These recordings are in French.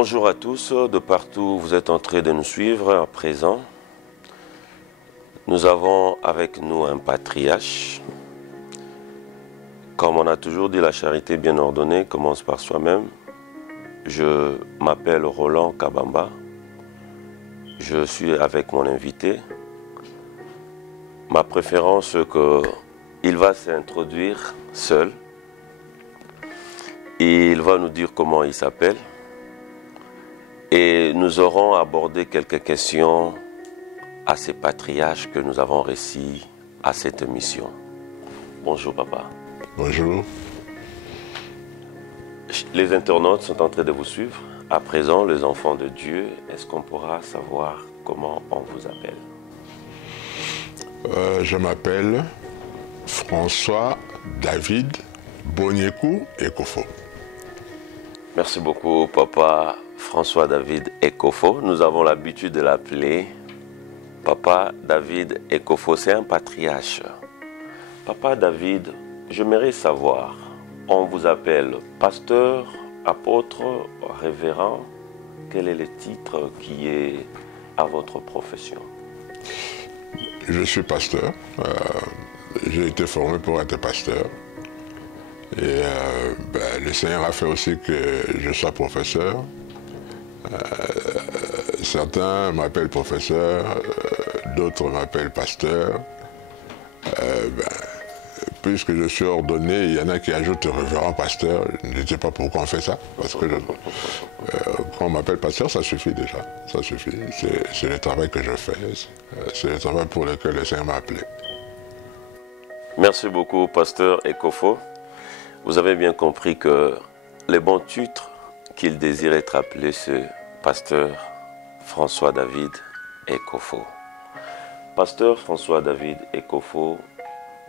Bonjour à tous, de partout où vous êtes en train de nous suivre à présent. Nous avons avec nous un patriarche. Comme on a toujours dit, la charité bien ordonnée commence par soi-même. Je m'appelle Roland Kabamba. Je suis avec mon invité. Ma préférence, c'est qu'il va s'introduire seul. Et il va nous dire comment il s'appelle. Et nous aurons abordé quelques questions à ces patriarches que nous avons reçus à cette mission. Bonjour papa. Bonjour. Les internautes sont en train de vous suivre. À présent, les enfants de Dieu, est-ce qu'on pourra savoir comment on vous appelle? Je m'appelle François David Bonyeko Ekofo. Merci beaucoup papa François David Ekofo. Nous avons l'habitude de l'appeler Papa David Ekofo. C'est un patriarche. Papa David, j'aimerais savoir, on vous appelle pasteur, apôtre, révérend. Quel est le titre qui est à votre profession? Je suis pasteur. J'ai été formé pour être pasteur. Et le Seigneur a fait aussi que je sois professeur. Certains m'appellent professeur, d'autres m'appellent pasteur. Puisque je suis ordonné, il y en a qui ajoutent révérend pasteur. Je ne sais pas pourquoi on fait ça. Parce que quand on m'appelle pasteur, ça suffit déjà. Ça suffit. C'est le travail que je fais. C'est le travail pour lequel le Seigneur m'a appelé. Merci beaucoup, pasteur Ekofo. Vous avez bien compris que le bon titre qu'il désire être appelé, c'est pasteur François David Ekofo. Pasteur François David Ekofo,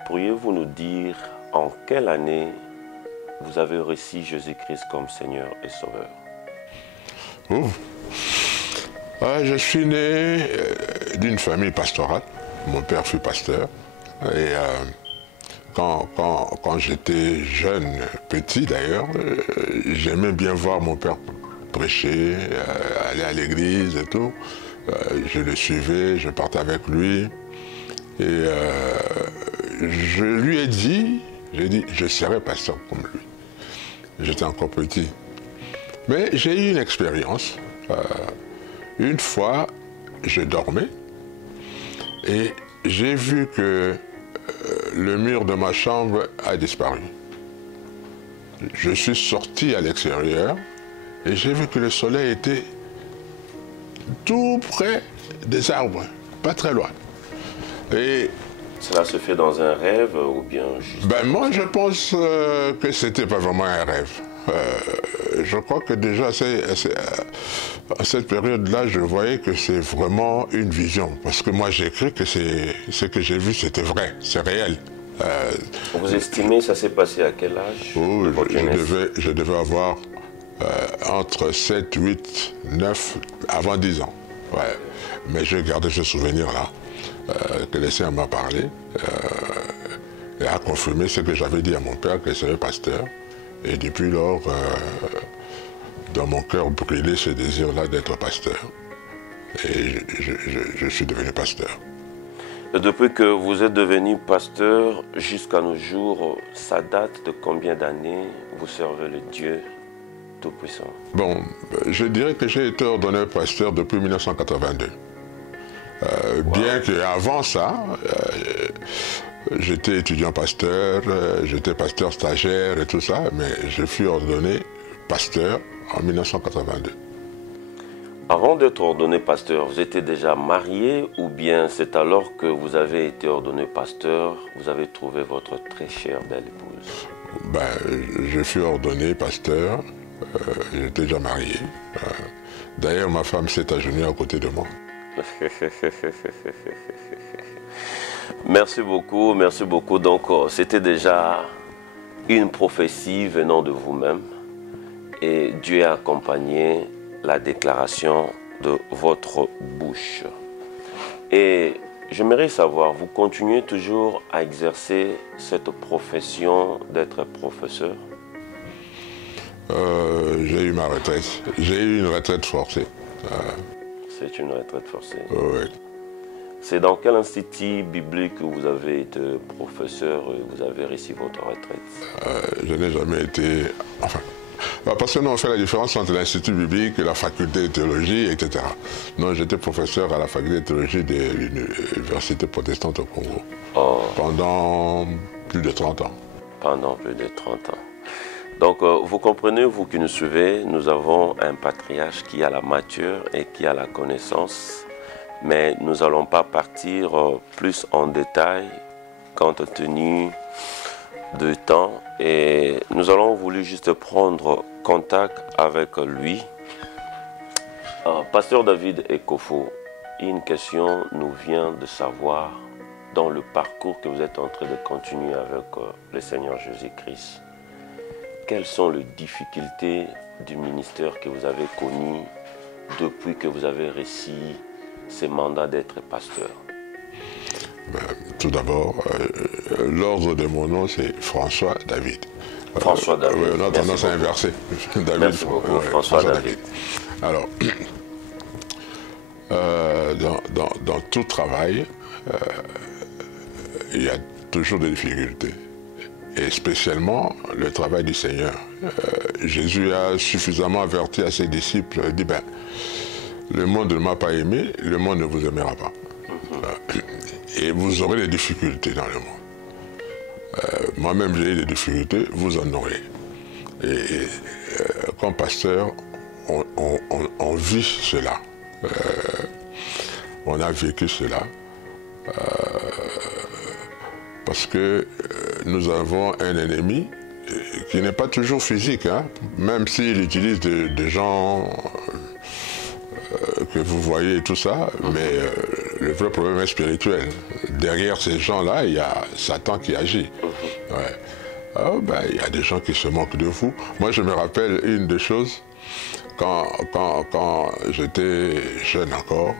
pourriez-vous nous dire en quelle année vous avez reçu Jésus-Christ comme Seigneur et Sauveur? Je suis né d'une famille pastorale. Mon père fut pasteur. Et quand j'étais jeune, petit d'ailleurs, j'aimais bien voir mon père prêcher, aller à l'église et tout. Je le suivais, je partais avec lui. Et je lui ai dit, je serai pasteur comme lui. J'étais encore petit. Mais j'ai eu une expérience. Une fois, je dormais et j'ai vu que le mur de ma chambre a disparu. Je suis sorti à l'extérieur et j'ai vu que le soleil était tout près des arbres, pas très loin. Et cela se fait dans un rêve ou bien juste... Moi, je pense que c'était pas vraiment un rêve. Je crois que déjà, à cette période-là, je voyais que c'est vraiment une vision. Parce que moi, j'ai cru que ce que j'ai vu, c'était vrai, c'est réel. Vous estimez, ça s'est passé à quel âge? Je devais avoir entre 7, 8, 9, avant 10 ans. Ouais. Mais j'ai gardé ce souvenir-là. Que le Seigneur m'a parlé et a confirmé ce que j'avais dit à mon père, que je serais pasteur. Et depuis lors, dans mon cœur brûlait ce désir-là d'être pasteur. Et je suis devenu pasteur. Et depuis que vous êtes devenu pasteur jusqu'à nos jours, ça date de combien d'années vous servez le Dieu Tout-Puissant? Bon, je dirais que j'ai été ordonné pasteur depuis 1982. Bien qu'avant ça, j'étais étudiant pasteur, j'étais pasteur stagiaire et tout ça, mais je fus ordonné pasteur en 1982. Avant d'être ordonné pasteur, vous étiez déjà marié ou bien c'est alors que vous avez été ordonné pasteur, vous avez trouvé votre très chère belle épouse? Je fus ordonné pasteur, j'étais déjà marié. D'ailleurs, ma femme s'est agenouillée à côté de moi. Merci beaucoup, merci beaucoup. Donc, c'était déjà une prophétie venant de vous-même et Dieu a accompagné la déclaration de votre bouche. Et j'aimerais savoir, vous continuez toujours à exercer cette profession d'être professeur? J'ai eu ma retraite. J'ai eu une retraite forcée. C'est une retraite forcée. Oui. C'est dans quel institut biblique que vous avez été professeur et vous avez reçu votre retraite? Je n'ai jamais été... Enfin, parce que nous on fait la différence entre l'institut biblique et la faculté de théologie, etc. Non, j'étais professeur à la faculté de théologie de l'université protestante au Congo. Oh. Pendant plus de 30 ans. Pendant plus de 30 ans. Donc, vous comprenez, vous qui nous suivez, nous avons un patriarche qui a la mature et qui a la connaissance, mais nous n'allons pas partir plus en détail compte tenu du temps, et nous allons voulu juste prendre contact avec lui. Pasteur David Ekofo, une question nous vient de savoir dans le parcours que vous êtes en train de continuer avec le Seigneur Jésus-Christ. Quelles sont les difficultés du ministère que vous avez connu depuis que vous avez reçu ce mandat d'être pasteur? Tout d'abord, l'ordre de mon nom, c'est François David. François David. Oui, on a tendance à inverser. David, merci beaucoup, François David. Alors, dans tout travail, il y a toujours des difficultés. Et spécialement le travail du Seigneur. Jésus a suffisamment averti à ses disciples, il dit, ben, le monde ne m'a pas aimé, le monde ne vous aimera pas. Et vous aurez des difficultés dans le monde. Moi-même, j'ai eu des difficultés, vous en aurez. Et comme pasteur, on vit cela. On a vécu cela. Parce que nous avons un ennemi qui n'est pas toujours physique, hein, même s'il utilise des gens que vous voyez et tout ça, mais le vrai problème est spirituel. Derrière ces gens-là, il y a Satan qui agit. Ouais. Alors, ben, il y a des gens qui se moquent de vous. Moi, je me rappelle une des choses, quand j'étais jeune encore,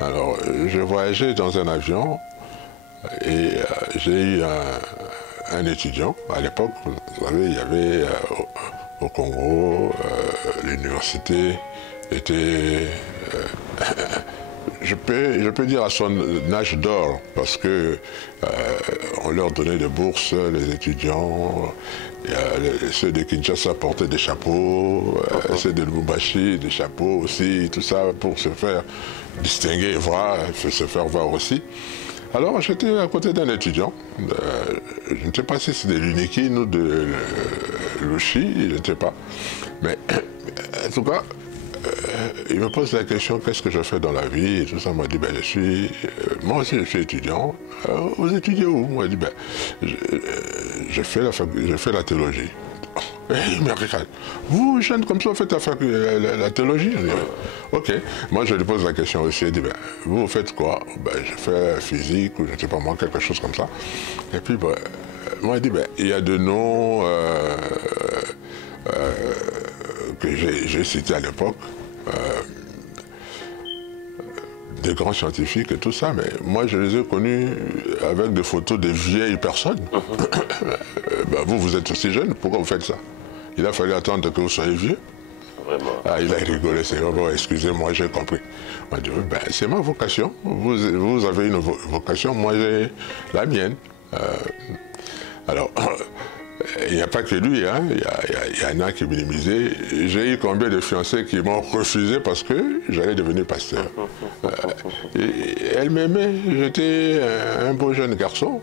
alors je voyageais dans un avion, et j'ai eu un étudiant, à l'époque, vous savez, il y avait au Congo, l'université était, je peux dire à son âge d'or, parce que on leur donnait des bourses, les étudiants, ceux de Kinshasa portaient des chapeaux, ceux de Lubumbashi, des chapeaux aussi, tout ça pour se faire distinguer et voir, se faire voir aussi. Alors j'étais à côté d'un étudiant, je ne sais pas si c'est de l'Unikin ou de l'Ushi, je ne sais pas. Mais en tout cas, il me pose la question, qu'est-ce que je fais dans la vie? Et tout ça, m'a dit, ben, moi aussi je suis étudiant. Vous étudiez où? Moi, je dis, ben, je fais la théologie. Et il me regarde. Vous, jeune comme ça, vous faites la théologie? Je dis, ok. Moi, je lui pose la question aussi. Il dit, ben, vous faites quoi? Ben, je fais physique ou je ne sais pas moi, quelque chose comme ça. Et puis, ben, moi, il dit, ben, il y a de noms que j'ai cités à l'époque, des grands scientifiques et tout ça, mais moi, je les ai connus avec des photos de vieilles personnes. Ben, vous êtes aussi jeune, pourquoi vous faites ça? Il a fallu attendre que vous soyez vieux. Vraiment. Ah, il a rigolé, c'est bon, excusez-moi, j'ai compris. On dit, ben, c'est ma vocation. Vous avez une vocation, moi j'ai la mienne. Alors, il n'y a pas que lui, hein. Il y en a qui minimisaient. J'ai eu combien de fiancées qui m'ont refusé parce que j'allais devenir pasteur. Et elle m'aimait, j'étais un beau jeune garçon.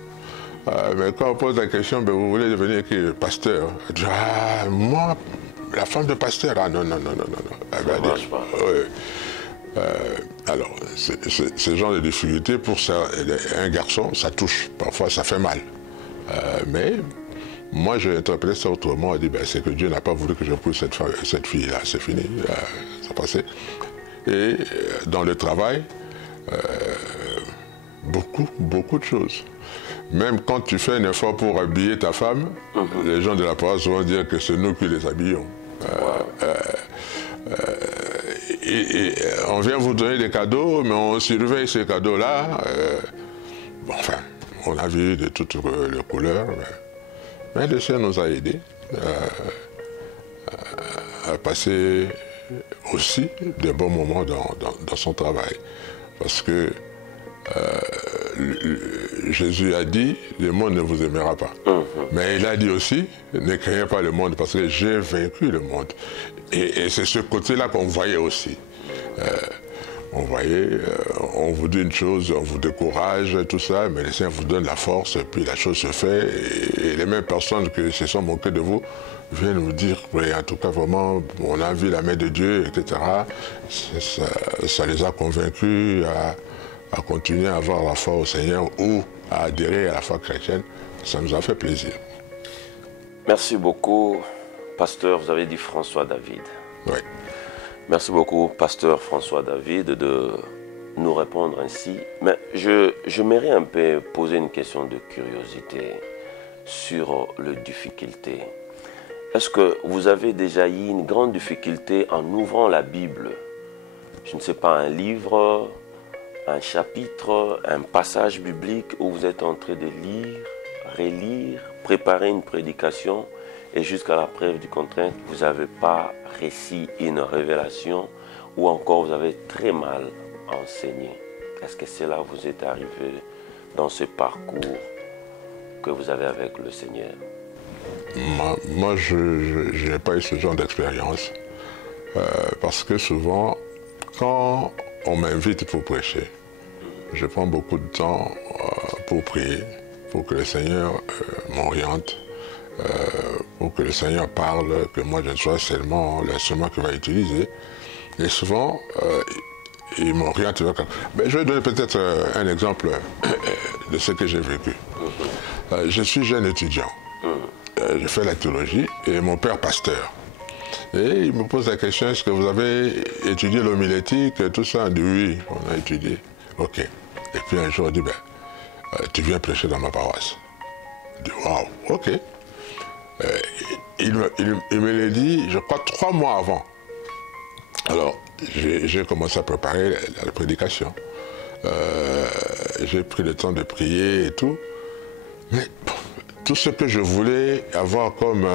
Mais quand on pose la question, ben, vous voulez devenir pasteur? Elle dit, ah, moi, la femme de pasteur, ah non. Elle va dire, ouais. Alors, ce genre de difficulté, pour ça, un garçon, ça touche, parfois ça fait mal. Mais moi, j'ai interprété ça autrement. Je dis, ben, c'est que Dieu n'a pas voulu que j'épouse cette fille-là, c'est fini, ça passait. Et dans le travail, beaucoup de choses. Même quand tu fais un effort pour habiller ta femme, les gens de la paroisse vont dire que c'est nous qui les habillons. Et on vient vous donner des cadeaux, mais on surveille ces cadeaux-là. Bon, enfin, on a vu de toutes les couleurs, mais le Seigneur nous a aidés. a passé aussi de bons moments dans son travail. Parce que Jésus a dit, le monde ne vous aimera pas. Mais il a dit aussi, ne craignez pas le monde parce que j'ai vaincu le monde. Et c'est ce côté-là qu'on voyait aussi. On voyait, on vous dit une chose, on vous décourage, tout ça, mais le Seigneur vous donne la force, et puis la chose se fait. Et les mêmes personnes qui se sont moquées de vous viennent vous dire, oui, en tout cas, vraiment, on a vu la main de Dieu, etc. Ça les a convaincus à continuer à avoir la foi au Seigneur ou à adhérer à la foi chrétienne. Ça nous a fait plaisir. Merci beaucoup, pasteur. Vous avez dit François David. Oui. Merci beaucoup, pasteur François David, de nous répondre ainsi. Mais j'aimerais un peu poser une question de curiosité sur les difficultés. Est-ce que vous avez déjà eu une grande difficulté en ouvrant la Bible? Je ne sais pas, un livre, un chapitre, un passage biblique où vous êtes en train de lire, relire, préparer une prédication et jusqu'à la preuve du contraire, vous n'avez pas réussi une révélation ou encore vous avez très mal enseigné. Est-ce que cela vous est arrivé dans ce parcours que vous avez avec le Seigneur? Moi, je n'ai pas eu ce genre d'expérience parce que souvent, quand on m'invite pour prêcher, je prends beaucoup de temps pour prier, pour que le Seigneur m'oriente, pour que le Seigneur parle, que moi je sois seulement l'instrument qu'il va utiliser. Et souvent, il m'oriente. Mais je vais donner peut-être un exemple de ce que j'ai vécu. Je suis jeune étudiant. Je fais la théologie et mon père pasteur. Et il me pose la question, est-ce que vous avez étudié l'homilétique, tout ça? On dit oui, on a étudié. Ok. Et puis un jour, il dit, ben, tu viens prêcher dans ma paroisse. Je dis, waouh, ok. Il me l'a dit, je crois, 3 mois avant. Alors, j'ai commencé à préparer la prédication. J'ai pris le temps de prier et tout. Mais tout ce que je voulais avoir comme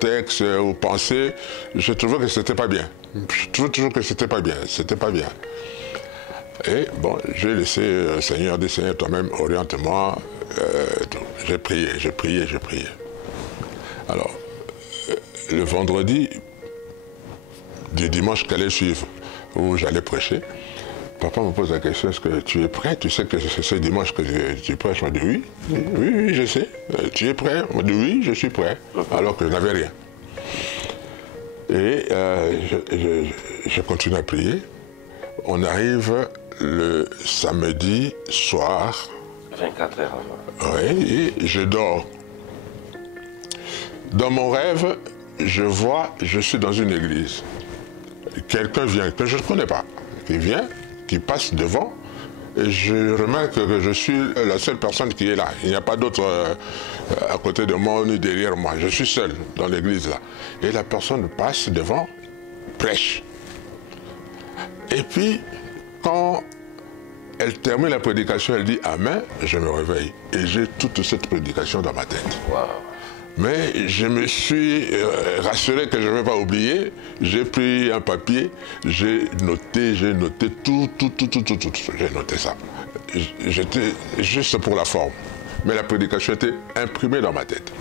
texte ou pensée, je trouvais que c'était pas bien. Je trouvais toujours que c'était pas bien. C'était pas bien. Et bon, j'ai laissé le Seigneur dire, Seigneur, toi-même, oriente-moi. J'ai prié. Alors, le vendredi du dimanche qui allait suivre, où j'allais prêcher, papa me pose la question, est-ce que tu es prêt? Tu sais que c'est ce dimanche que tu prêches? Je me dis oui. Oui, je sais. Tu es prêt? Je me dit oui, je suis prêt. Alors que je n'avais rien. Et je continue à prier. On arrive le samedi soir. 24 heures avant. Oui, et je dors. Dans mon rêve, je suis dans une église. Quelqu'un vient, que je ne connais pas, qui vient, qui passe devant, et je remarque que je suis la seule personne qui est là. Il n'y a pas d'autre à côté de moi ni derrière moi. Je suis seul dans l'église là. Et la personne passe devant, prêche. Et puis, quand elle termine la prédication, elle dit Amen, je me réveille. Et j'ai toute cette prédication dans ma tête. Wow. Mais je me suis rassuré que je ne vais pas oublier. J'ai pris un papier, j'ai noté tout. J'ai noté ça. J'étais juste pour la forme. Mais la prédication était imprimée dans ma tête.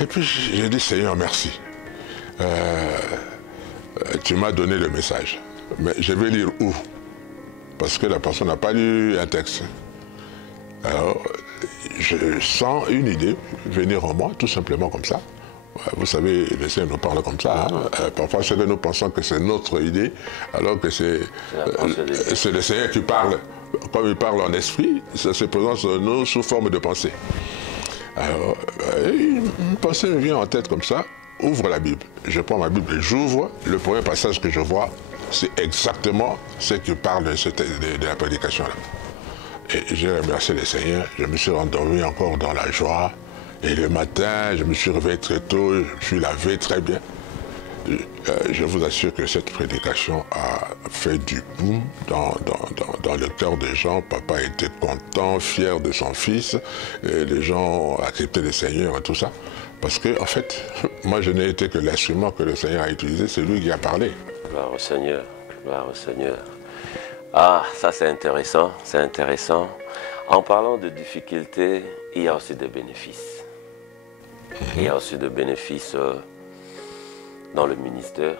Et puis j'ai dit, Seigneur, merci. Tu m'as donné le message. Mais je vais lire où? Parce que la personne n'a pas lu un texte. Alors, je sens une idée venir en moi, tout simplement comme ça. Vous savez, le Seigneur nous parle comme ça. Hein. Parfois, c'est que nous pensons que c'est notre idée, alors que c'est le Seigneur qui parle. Comme il parle en esprit, ça se présente sur nous sous forme de pensée. Alors, une pensée me vient en tête comme ça. Ouvre la Bible. Je prends ma Bible et j'ouvre. Le premier passage que je vois, c'est exactement ce qui parle de la prédication-là. Et j'ai remercié le Seigneur, je me suis endormi encore dans la joie. Et le matin, je me suis réveillé très tôt, je me suis lavé très bien. Je vous assure que cette prédication a fait du boom dans le cœur des gens. Papa était content, fier de son fils. Et les gens ont accepté le Seigneur et tout ça. Parce que, en fait, moi, je n'ai été que l'instrument que le Seigneur a utilisé, c'est lui qui a parlé. Gloire au Seigneur, gloire au Seigneur. Ah, ça c'est intéressant, c'est intéressant. En parlant de difficultés, il y a aussi des bénéfices. Il y a aussi des bénéfices dans le ministère.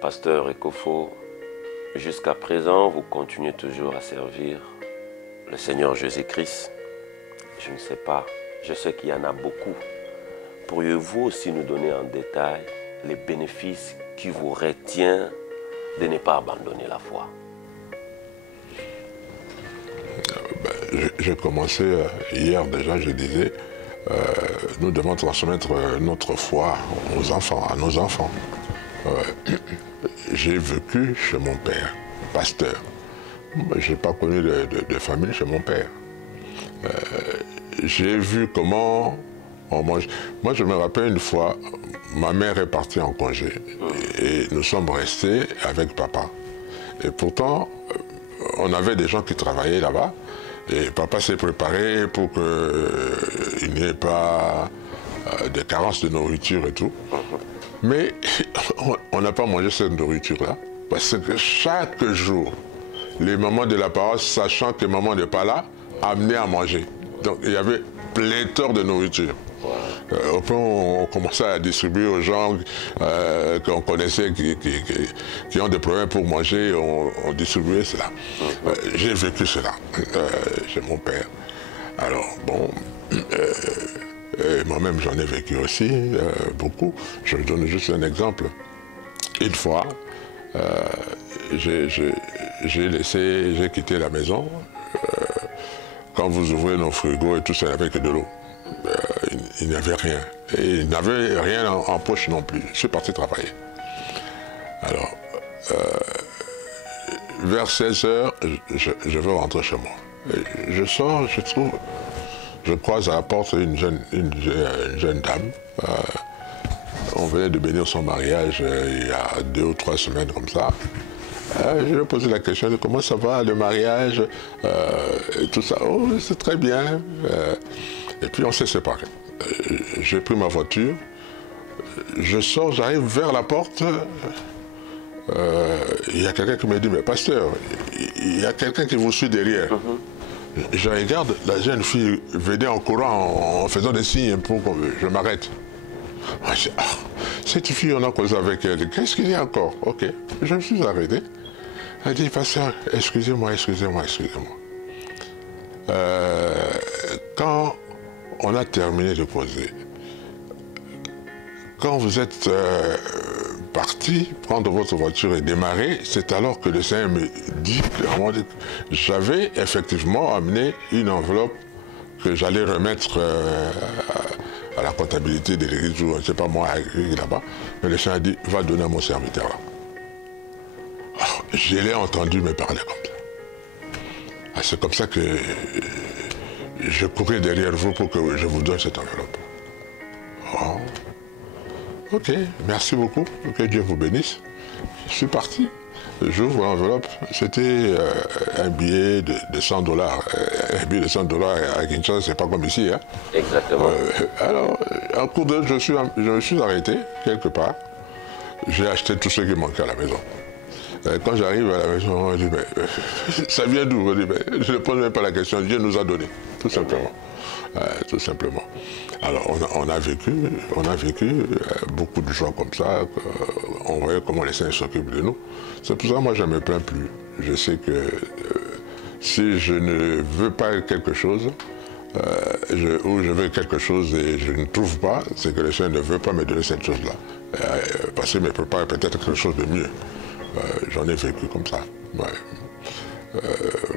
Pasteur Ekofo, jusqu'à présent, vous continuez toujours à servir le Seigneur Jésus-Christ. Je ne sais pas, je sais qu'il y en a beaucoup. Pourriez-vous aussi nous donner en détail les bénéfices qui vous retiennent de ne pas abandonner la foi? J'ai commencé hier déjà, je disais, nous devons transmettre notre foi aux enfants, à nos enfants. J'ai vécu chez mon père, pasteur. Je n'ai pas connu de famille chez mon père. J'ai vu comment on mange. Moi, je me rappelle une fois, ma mère est partie en congé et nous sommes restés avec papa. Et pourtant, on avait des gens qui travaillaient là-bas et papa s'est préparé pour qu'il n'y ait pas de carence de nourriture et tout. Mais on n'a pas mangé cette nourriture-là parce que chaque jour, les mamans de la paroisse, sachant que maman n'est pas là, amenaient à manger. Donc il y avait pléthore de nourriture. Après, on commençait à distribuer aux gens qu'on connaissait qui ont des problèmes pour manger, on distribuait cela. J'ai vécu cela chez mon père. Alors, bon, moi-même j'en ai vécu aussi beaucoup. Je donne juste un exemple. Une fois, j'ai quitté la maison. Quand vous ouvrez nos frigos et tout, ça n'avait que de l'eau. Il n'y avait rien. Et il n'avait rien en poche non plus. Je suis parti travailler. Alors, vers 16h, je veux rentrer chez moi. Et je sors, je croise à la porte une jeune dame. On venait de bénir son mariage il y a 2 ou 3 semaines comme ça. Je lui ai posé la question de comment ça va, le mariage, et tout ça. Oh, c'est très bien. Et puis on s'est séparés. J'ai pris ma voiture, je sors, j'arrive vers la porte. Il y a quelqu'un qui me dit, mais pasteur, il y a quelqu'un qui vous suit derrière. Je regarde, la jeune fille venait en courant, en faisant des signes pour que je m'arrête. Je dis, ah, cette fille, on a causé avec elle. Qu'est-ce qu'il y a encore? Ok, je me suis arrêté. Elle dit, pasteur, excusez-moi. Quand on a terminé de causer, quand vous êtes parti prendre votre voiture et démarrer, c'est alors que le Seigneur me dit clairement que j'avais effectivement amené une enveloppe que j'allais remettre à la comptabilité de l'église, je ne sais pas moi, là-bas. Mais le Seigneur a dit, va donner à mon serviteur là. Alors, je l'ai entendu me parler comme ça. Ah, c'est comme ça que je courais derrière vous pour que je vous donne cette enveloppe. Oh. Ok, merci beaucoup, que Dieu vous bénisse. Je suis parti, j'ouvre l'enveloppe, c'était un billet de $100. Un billet de $100 à Kinshasa, c'est pas comme ici. Hein. Exactement. Alors, en cours de je me suis arrêté quelque part. J'ai acheté tout ce qui manquait à la maison. Quand j'arrive à la maison, on dit, mais ça vient d'où? Je ne pose même pas la question, Dieu nous a donné, tout simplement. Tout simplement. Alors on a vécu beaucoup de gens comme ça, on voyait comment les saints s'occupent de nous. C'est pour ça que moi je ne me plains plus. Je sais que si je ne veux pas quelque chose, ou je veux quelque chose et je ne trouve pas, c'est que le Seigneur ne veut pas me donner cette chose-là. Parce qu'il me prépare peut-être quelque chose de mieux. J'en ai vécu comme ça. Ouais.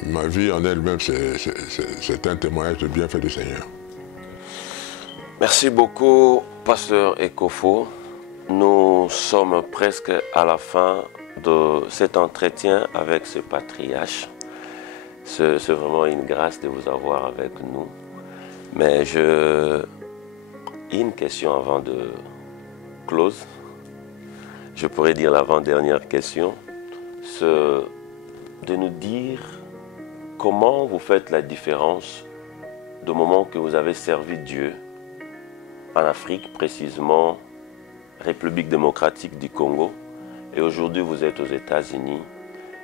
Ma vie en elle-même, c'est un témoignage de bienfait du Seigneur. Merci beaucoup, pasteur Ekofo. Nous sommes presque à la fin de cet entretien avec ce patriarche. C'est vraiment une grâce de vous avoir avec nous. Mais il y a une question avant de close. Je pourrais dire l'avant-dernière question. C'est de nous dire comment vous faites la différence du moment que vous avez servi Dieu en Afrique, précisément République démocratique du Congo, et aujourd'hui vous êtes aux États-Unis.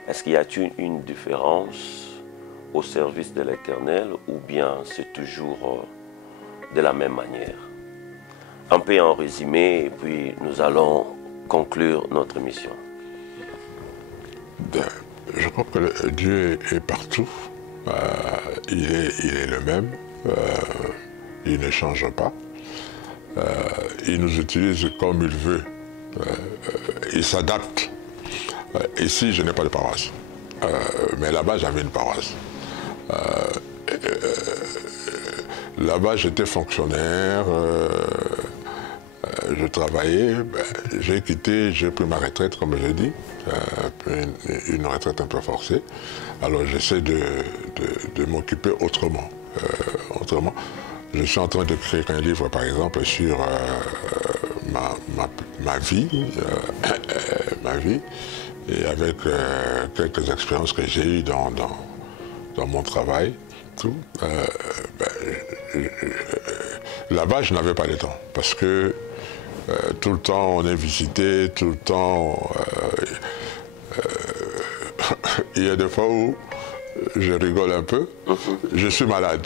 Est-ce qu'il y a une différence au service de l'Éternel ou bien c'est toujours de la même manière? Un peu en résumé et puis nous allons conclure notre mission. Je crois que Dieu est partout. Il est le même. Il ne change pas. Il nous utilise comme il veut. Il s'adapte. Ici, je n'ai pas de paroisse. Mais là-bas, j'avais une paroisse. Là-bas, j'étais fonctionnaire. Je travaillais. J'ai quitté, j'ai pris ma retraite, comme je dis. Une retraite un peu forcée. Alors, j'essaie de m'occuper autrement. Je suis en train d'écrire un livre, par exemple, sur ma vie, et avec quelques expériences que j'ai eues dans mon travail. Là-bas, je n'avais pas le temps, parce que tout le temps, on est visité, tout le temps... il y a des fois où je rigole un peu, je suis malade.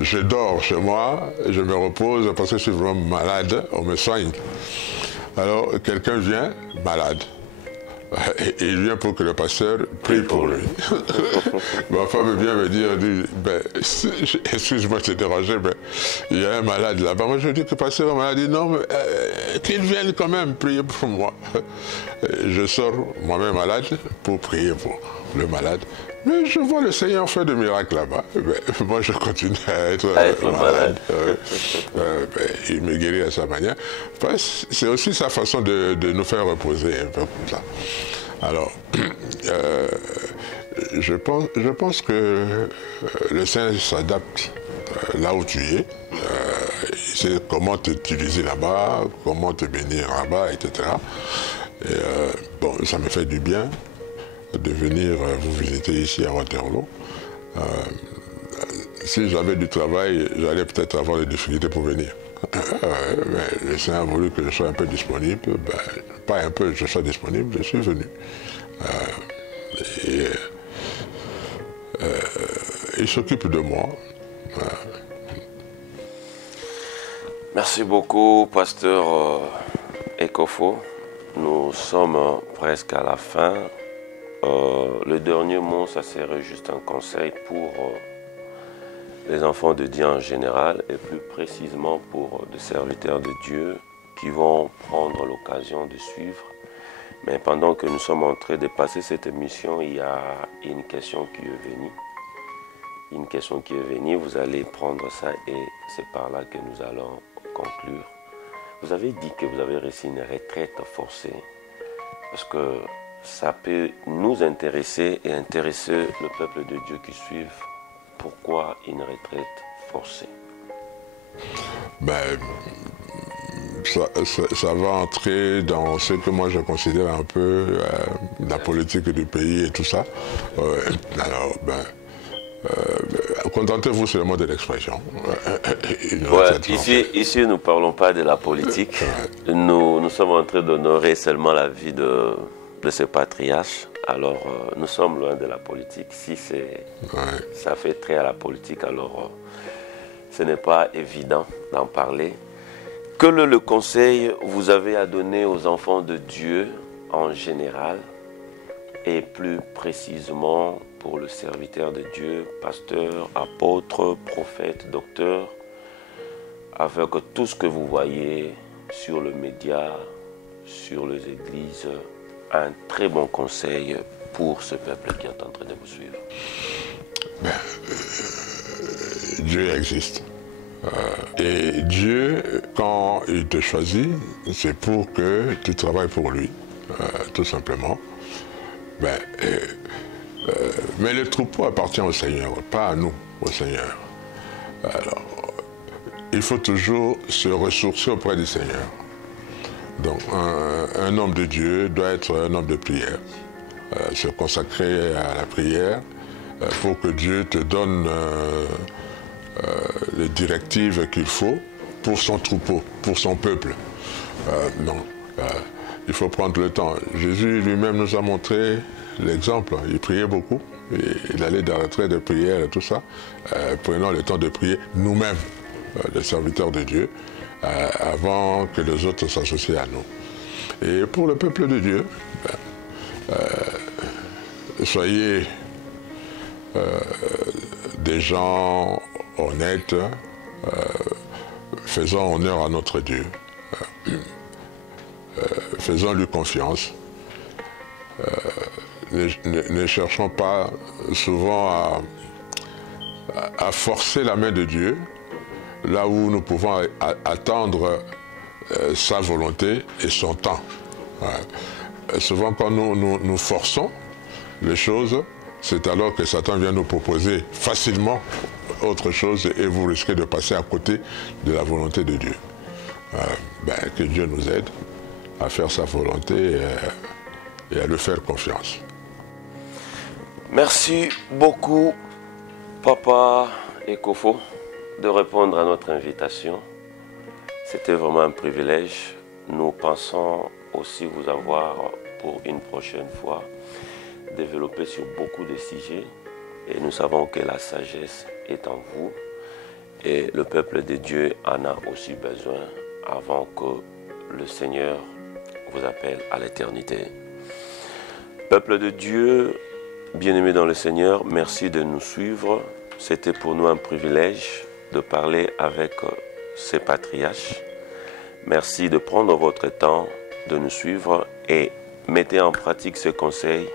Je dors chez moi, je me repose parce que je suis vraiment malade, on me soigne. Alors quelqu'un vient malade. Et il vient pour que le pasteur prie pour lui. Ma femme vient me dire, excuse-moi de te déranger, mais il y a un malade là-bas. Moi je dis que le pasteur est malade, il dit non, mais qu'il vienne quand même prier pour moi. Je sors moi-même malade pour prier pour le malade. Mais je vois le Seigneur faire des miracles là-bas. Moi, je continue à être malade. Il me guérit à sa manière. C'est aussi sa façon de nous faire reposer un peu comme ça. Alors, je pense que le Seigneur s'adapte là où tu es. C'est comment t'utiliser là-bas, comment te bénir là-bas, etc. Et, bon, ça me fait du bien de venir vous visiter ici à Waterloo. Si j'avais du travail, j'allais peut-être avoir des difficultés pour venir. Mais le Seigneur a voulu que je sois un peu disponible. Pas un peu, je sois disponible, je suis venu. Il s'occupe de moi. Merci beaucoup, pasteur Ekofo. Nous sommes presque à la fin. Le dernier mot, ça serait juste un conseil pour les enfants de Dieu en général et plus précisément pour des serviteurs de Dieu qui vont prendre l'occasion de suivre. Mais pendant que nous sommes en train de passer cette émission, il y a une question qui est venue. Une question qui est venue, vous allez prendre ça et c'est par là que nous allons conclure. Vous avez dit que vous avez réussi une retraite forcée parce que ça peut nous intéresser et intéresser le peuple de Dieu qui suivent. Pourquoi une retraite forcée? Ça va entrer dans ce que moi je considère un peu la politique du pays et tout ça. Alors, contentez-vous seulement de l'expression. Ici, nous ne parlons pas de la politique. Nous sommes en train d'honorer seulement la vie de ce patriarche. Alors, nous sommes loin de la politique. Si ça fait trait à la politique, alors ce n'est pas évident d'en parler. Quel est le conseil que vous avez à donner aux enfants de Dieu en général et plus précisément pour le serviteur de Dieu, pasteur, apôtre, prophète, docteur, avec tout ce que vous voyez sur le média, sur les églises, un très bon conseil pour ce peuple qui est en train de vous suivre? Dieu existe. Et Dieu, quand il te choisit, c'est pour que tu travailles pour lui, tout simplement. Mais le troupeau appartient au Seigneur, pas à nous, au Seigneur. Alors, il faut toujours se ressourcer auprès du Seigneur. Donc, un homme de Dieu doit être un homme de prière, se consacrer à la prière pour que Dieu te donne les directives qu'il faut pour son troupeau, pour son peuple. Non, il faut prendre le temps. Jésus lui-même nous a montré l'exemple. Il priait beaucoup. Il allait dans la retraite de prière et tout ça. Prenons le temps de prier nous-mêmes, les serviteurs de Dieu, avant que les autres s'associent à nous. Et pour le peuple de Dieu, soyez des gens honnêtes, faisons honneur à notre Dieu, faisons-lui confiance. Ne cherchons pas souvent à forcer la main de Dieu, là où nous pouvons attendre sa volonté et son temps. Souvent quand nous forçons les choses, c'est alors que Satan vient nous proposer facilement autre chose et vous risquez de passer à côté de la volonté de Dieu. Que Dieu nous aide à faire sa volonté et à lui faire confiance. Merci beaucoup, Papa Ekofo, de répondre à notre invitation. C'était vraiment un privilège. Nous pensons aussi vous avoir pour une prochaine fois développé sur beaucoup de sujets. Et nous savons que la sagesse est en vous. Et le peuple de Dieu en a aussi besoin avant que le Seigneur vous appelle à l'éternité. Peuple de Dieu, bien-aimés dans le Seigneur, merci de nous suivre. C'était pour nous un privilège de parler avec ces patriarches. Merci de prendre votre temps de nous suivre et mettez en pratique ce conseil.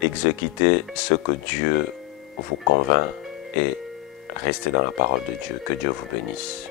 Exécutez ce que Dieu vous convainc et restez dans la parole de Dieu. Que Dieu vous bénisse.